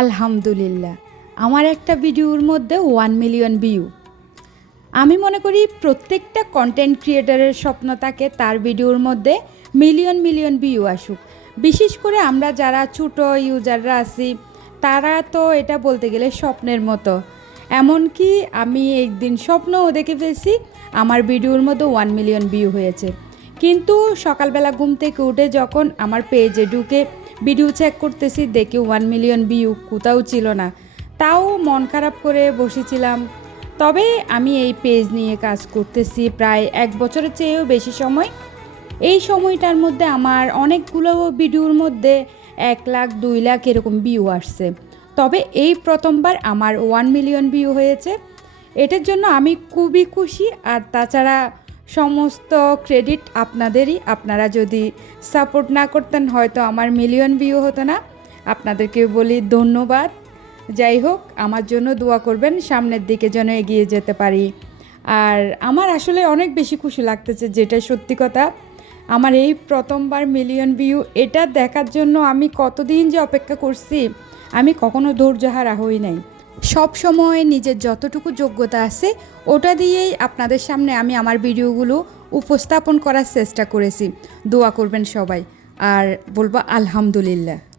আলহামদুলিল্লাহ। আমার একটা ভিডিওর মধ্যে ওয়ান মিলিয়ন ভিউ আমি মনে করি প্রত্যেকটা কন্টেন্ট ক্রিয়েটারের স্বপ্ন থাকে তার ভিডিওর মধ্যে মিলিয়ন মিলিয়ন ভিউ আসুক। বিশেষ করে আমরা যারা ছোটো ইউজাররা আছি, তারা তো এটা বলতে গেলে স্বপ্নের মতো। এমনকি আমি একদিন স্বপ্নও দেখে ফেলছি, আমার ভিডিওর মধ্যে ওয়ান মিলিয়ন ভিউ হয়েছে। কিন্তু সকালবেলা ঘুম থেকে উঠে যখন আমার পেজে ঢুকে ভিডিও চেক করতেছি, দেখি ওয়ান মিলিয়ন ভিউ কোথাও ছিল না। তাও মন খারাপ করে বসেছিলাম। তবে আমি এই পেজ নিয়ে কাজ করতেছি প্রায় এক বছরের চেয়েও বেশি সময়। এই সময়টার মধ্যে আমার অনেকগুলো ভিডিওর মধ্যে এক লাখ, দুই লাখ এরকম ভিউ আসছে। তবে এই প্রথমবার আমার ওয়ান মিলিয়ন ভিউ হয়েছে। এটার জন্য আমি খুবই খুশি আর তাছাড়া সমস্ত ক্রেডিট আপনাদেরই। আপনারা যদি সাপোর্ট না করতেন, হয়তো আমার মিলিয়ন ভিউ হতো না। আপনাদেরকে বলি ধন্যবাদ। যাই হোক, আমার জন্য দোয়া করবেন, সামনের দিকে যেন এগিয়ে যেতে পারি। আর আমার আসলে অনেক বেশি খুশি লাগতেছে যেটা সত্যি কথা। আমার এই প্রথমবার মিলিয়ন ভিউ এটা দেখার জন্য আমি কতদিন যে অপেক্ষা করছি, আমি কখনো ধৈর্যহারা হই নাই। সব সময় নিজের যতটুকু যোগ্যতা আছে, ওটা দিয়েই আপনাদের সামনে আমি আমার ভিডিওগুলো উপস্থাপন করার চেষ্টা করেছি। দোয়া করবেন সবাই। আর বলব আলহামদুলিল্লাহ।